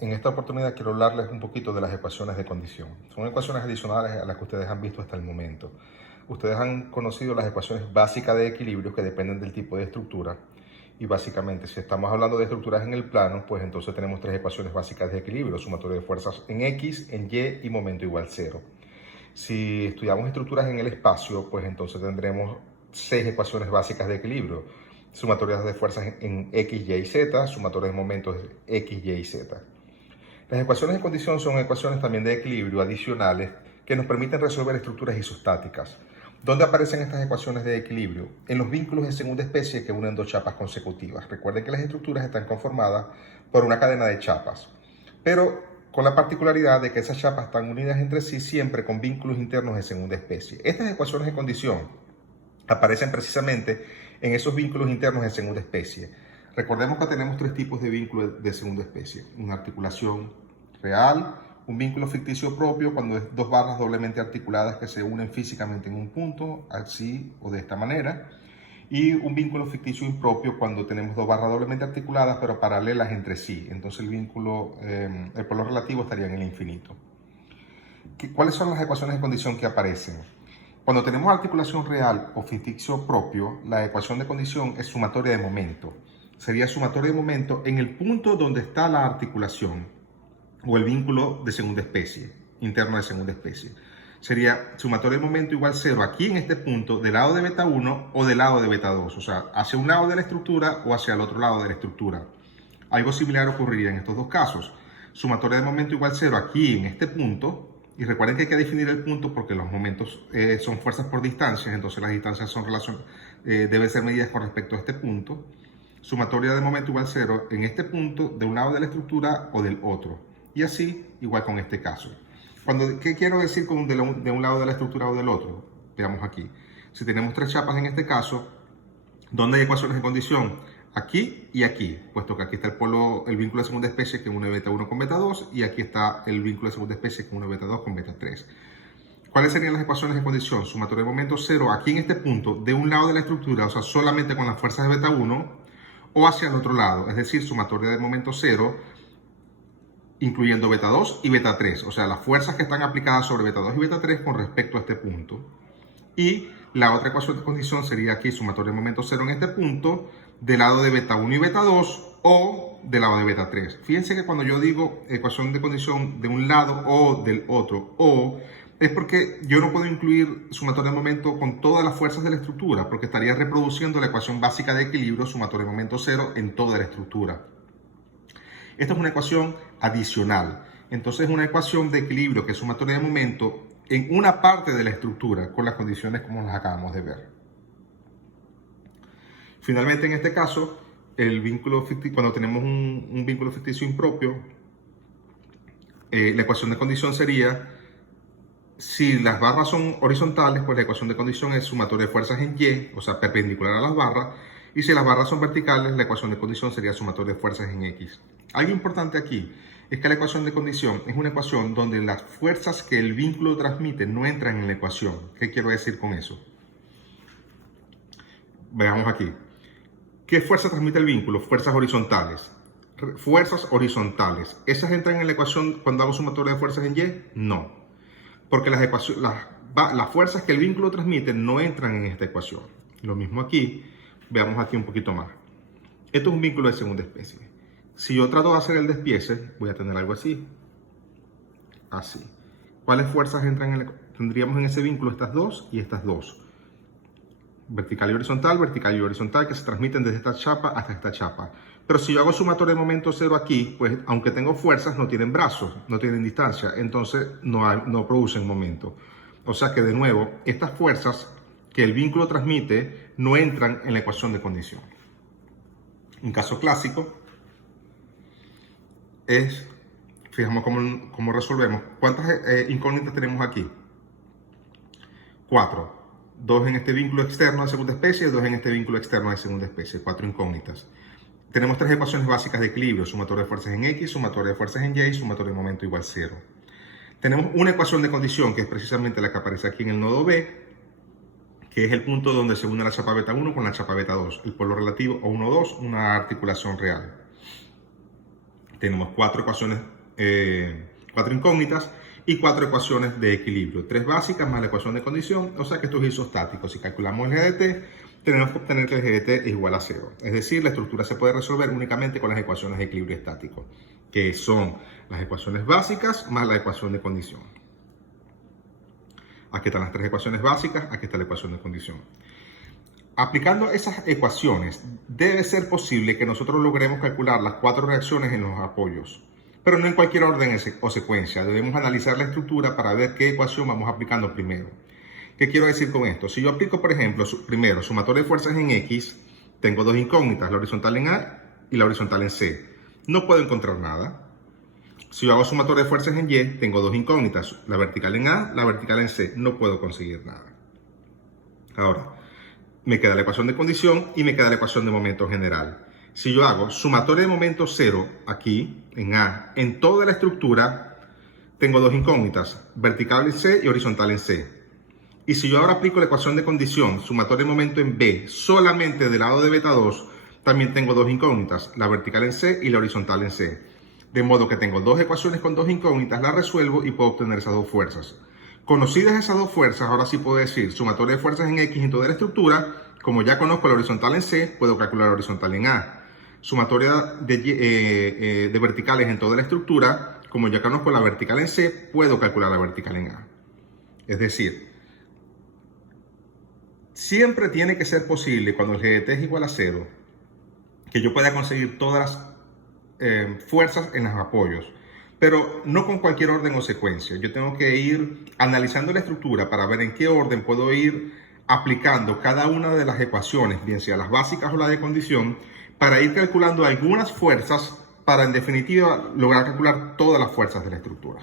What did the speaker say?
En esta oportunidad quiero hablarles un poquito de las ecuaciones de condición. Son ecuaciones adicionales a las que ustedes han visto hasta el momento. Ustedes han conocido las ecuaciones básicas de equilibrio que dependen del tipo de estructura. Y básicamente, si estamos hablando de estructuras en el plano, pues entonces tenemos tres ecuaciones básicas de equilibrio: sumatorio de fuerzas en X, en Y y momento igual cero. Si estudiamos estructuras en el espacio, pues entonces tendremos seis ecuaciones básicas de equilibrio: sumatorias de fuerzas en X, Y y Z, sumatorios de momentos X, Y y Z. Las ecuaciones de condición son ecuaciones también de equilibrio adicionales que nos permiten resolver estructuras isostáticas. ¿Dónde aparecen estas ecuaciones de equilibrio? En los vínculos de segunda especie que unen dos chapas consecutivas. Recuerden que las estructuras están conformadas por una cadena de chapas, pero con la particularidad de que esas chapas están unidas entre sí siempre con vínculos internos de segunda especie. Estas ecuaciones de condición aparecen precisamente en esos vínculos internos de segunda especie. Recordemos que tenemos tres tipos de vínculos de segunda especie: una articulación real, un vínculo ficticio propio cuando es dos barras doblemente articuladas que se unen físicamente en un punto, así o de esta manera, y un vínculo ficticio impropio cuando tenemos dos barras doblemente articuladas pero paralelas entre sí. Entonces el polar relativo estaría en el infinito. ¿Cuáles son las ecuaciones de condición que aparecen? Cuando tenemos articulación real o ficticio propio, la ecuación de condición es sumatoria de momento. Sería sumatoria de momento en el punto donde está la articulación o el vínculo de segunda especie, interno de segunda especie. Sería sumatoria de momento igual cero aquí en este punto, del lado de beta 1 o del lado de beta 2, o sea, hacia un lado de la estructura o hacia el otro lado de la estructura. Algo similar ocurriría en estos dos casos. Sumatoria de momento igual cero aquí en este punto. Y recuerden que hay que definir el punto porque los momentos son fuerzas por distancias, entonces las distancias deben ser medidas con respecto a este punto. Sumatoria de momento igual cero en este punto, de un lado de la estructura o del otro. Y así, igual con este caso. ¿Qué quiero decir con de un lado de la estructura o del otro? Veamos aquí. Si tenemos tres chapas en este caso, ¿dónde hay ecuaciones de condición? Aquí y aquí, puesto que aquí está el vínculo de segunda especie que une beta 1 con beta 2 y aquí está el vínculo de segunda especie que une beta 2 con beta 3. ¿Cuáles serían las ecuaciones de condición? Sumatoria de momento cero aquí en este punto, de un lado de la estructura, o sea, solamente con las fuerzas de beta 1, o hacia el otro lado, es decir, sumatoria de momento cero, incluyendo beta 2 y beta 3, o sea, las fuerzas que están aplicadas sobre beta 2 y beta 3 con respecto a este punto. Y la otra ecuación de condición sería aquí sumatoria de momento cero en este punto, del lado de beta 1 y beta 2 o del lado de beta 3. Fíjense que cuando yo digo ecuación de condición de un lado o del otro, o es porque yo no puedo incluir sumatoria de momento con todas las fuerzas de la estructura, porque estaría reproduciendo la ecuación básica de equilibrio sumatoria de momento cero en toda la estructura. Esta es una ecuación adicional. Entonces es una ecuación de equilibrio que es sumatoria de momento en una parte de la estructura con las condiciones como las acabamos de ver. Finalmente, en este caso, cuando tenemos un vínculo ficticio impropio, la ecuación de condición sería, si las barras son horizontales, pues la ecuación de condición es sumatoria de fuerzas en Y, o sea, perpendicular a las barras, y si las barras son verticales, la ecuación de condición sería sumatoria de fuerzas en X. Algo importante aquí es que la ecuación de condición es una ecuación donde las fuerzas que el vínculo transmite no entran en la ecuación. ¿Qué quiero decir con eso? Veamos aquí. ¿Qué fuerza transmite el vínculo? Fuerzas horizontales. Fuerzas horizontales. ¿Esas entran en la ecuación cuando hago sumatoria de fuerzas en Y? No. Porque las fuerzas que el vínculo transmite no entran en esta ecuación. Lo mismo aquí. Veamos aquí un poquito más. Esto es un vínculo de segunda especie. Si yo trato de hacer el despiece, voy a tener algo así. Así. ¿Cuáles fuerzas entran tendríamos en ese vínculo? Estas dos y estas dos. Vertical y horizontal, que se transmiten desde esta chapa hasta esta chapa. Pero si yo hago sumatoria de momento cero aquí, pues aunque tengo fuerzas, no tienen brazos, no tienen distancia, entonces no producen momento. O sea que de nuevo, estas fuerzas que el vínculo transmite no entran en la ecuación de condición. Un caso clásico es, fijamos cómo resolvemos. ¿Cuántas incógnitas tenemos aquí? 4. 2 en este vínculo externo de segunda especie y 2 en este vínculo externo de segunda especie. 4 incógnitas. Tenemos tres ecuaciones básicas de equilibrio: sumatoria de fuerzas en X, sumatoria de fuerzas en Y y sumatoria de momento igual 0. Tenemos una ecuación de condición que es precisamente la que aparece aquí en el nodo B, que es el punto donde se une la chapa beta 1 con la chapa beta 2, el polo relativo o 1, 2, una articulación real. tenemos cuatro incógnitas y cuatro ecuaciones de equilibrio, 3 básicas más la ecuación de condición, o sea que esto es isostático. Si calculamos el GDT, tenemos que obtener que el GDT es igual a 0. Es decir, la estructura se puede resolver únicamente con las ecuaciones de equilibrio estático, que son las ecuaciones básicas más la ecuación de condición. Aquí están las 3 ecuaciones básicas, aquí está la ecuación de condición. Aplicando esas ecuaciones, debe ser posible que nosotros logremos calcular las 4 reacciones en los apoyos, pero no en cualquier orden o secuencia. Debemos analizar la estructura para ver qué ecuación vamos aplicando primero. ¿Qué quiero decir con esto? Si yo aplico, por ejemplo, primero sumatorio de fuerzas en X, tengo 2 incógnitas, la horizontal en A y la horizontal en C. No puedo encontrar nada. Si yo hago sumatorio de fuerzas en Y, tengo 2 incógnitas, la vertical en A, la vertical en C. No puedo conseguir nada. Ahora, me queda la ecuación de condición y me queda la ecuación de momento general. Si yo hago sumatorio de momento 0 aquí, en A, en toda la estructura, tengo 2 incógnitas, vertical en C y horizontal en C. Y si yo ahora aplico la ecuación de condición, sumatorio de momento en B, solamente del lado de beta 2, también tengo 2 incógnitas, la vertical en C y la horizontal en C. De modo que tengo 2 ecuaciones con 2 incógnitas, las resuelvo y puedo obtener esas 2 fuerzas. Conocidas esas 2 fuerzas, ahora sí puedo decir sumatorio de fuerzas en X en toda la estructura. Como ya conozco la horizontal en C, puedo calcular la horizontal en A. Sumatoria de verticales en toda la estructura. Como ya conozco la vertical en C, puedo calcular la vertical en A. Es decir, siempre tiene que ser posible, cuando el GDT es igual a 0, que yo pueda conseguir todas las fuerzas en los apoyos, pero no con cualquier orden o secuencia. Yo tengo que ir analizando la estructura para ver en qué orden puedo ir aplicando cada una de las ecuaciones, bien sea las básicas o las de condición, para ir calculando algunas fuerzas para, en definitiva, lograr calcular todas las fuerzas de la estructura.